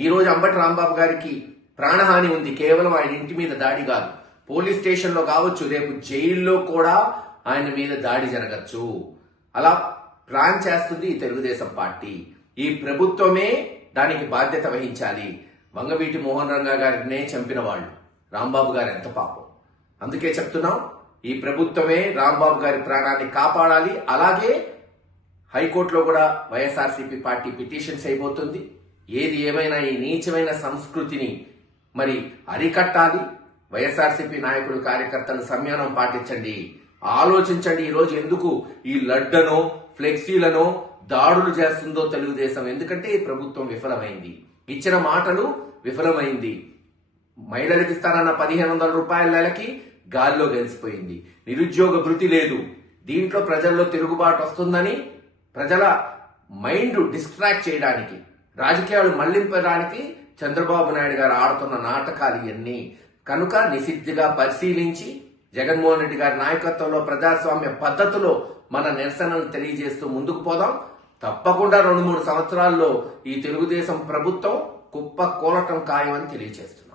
ఈ రోజు అంబటి రాంబాబు గారికి ప్రాణహాని ఉంది. కేవలం ఆయన ఇంటి మీద దాడి కాదు, పోలీస్ స్టేషన్లో కావచ్చు, రేపు జైల్లో కూడా ఆయన మీద దాడి జరగచ్చు. అలా ప్లాన్ చేస్తుంది ఈ తెలుగుదేశం పార్టీ. ఈ ప్రభుత్వమే దానికి బాధ్యత వహించాలి. వంగవీటి మోహన్ రంగా గారినే చంపిన వాళ్ళు, రాంబాబు గారు ఎంత పాపం. అందుకే చెప్తున్నాం, ఈ ప్రభుత్వమే రాంబాబు గారి ప్రాణాన్ని కాపాడాలి. అలాగే హైకోర్టులో కూడా వైఎస్ఆర్సీపీ పార్టీ పిటిషన్స్ అయిపోతుంది. ఏది ఏమైనా ఈ నీచమైన సంస్కృతిని మరి అరికట్టాలి. వైఎస్ఆర్సీపీ నాయకులు, కార్యకర్తలు సంయమనం పాటించండి, ఆలోచించండి. ఈరోజు ఎందుకు ఈ లడ్డనో ఫ్లెక్సీలను దాడులు చేస్తుందో తెలుగుదేశం? ఎందుకంటే ఈ ప్రభుత్వం విఫలమైంది, ఇచ్చిన మాటలు విఫలమైంది. మహిళలకు ఇస్తానన్న 1500 రూపాయల నెలకి గాల్లో గెలిచిపోయింది. నిరుద్యోగ భృతి లేదు. దీంట్లో ప్రజల్లో తిరుగుబాటు వస్తుందని ప్రజల మైండ్ డిస్ట్రాక్ట్ చేయడానికి, రాజకీయాలు మళ్లింపడానికి చంద్రబాబు నాయుడు గారు ఆడుతున్న నాటకాలు ఇవన్నీ. కనుక నిశిద్ధిగా పరిశీలించి జగన్మోహన్ రెడ్డి గారి నాయకత్వంలో ప్రజాస్వామ్య పద్ధతిలో మన నిరసనలు తెలియజేస్తూ ముందుకు పోదాం. తప్పకుండా 2-3 సంవత్సరాల్లో ఈ తెలుగుదేశం ప్రభుత్వం కుప్ప కూలటం ఖాయమని తెలియజేస్తుంది.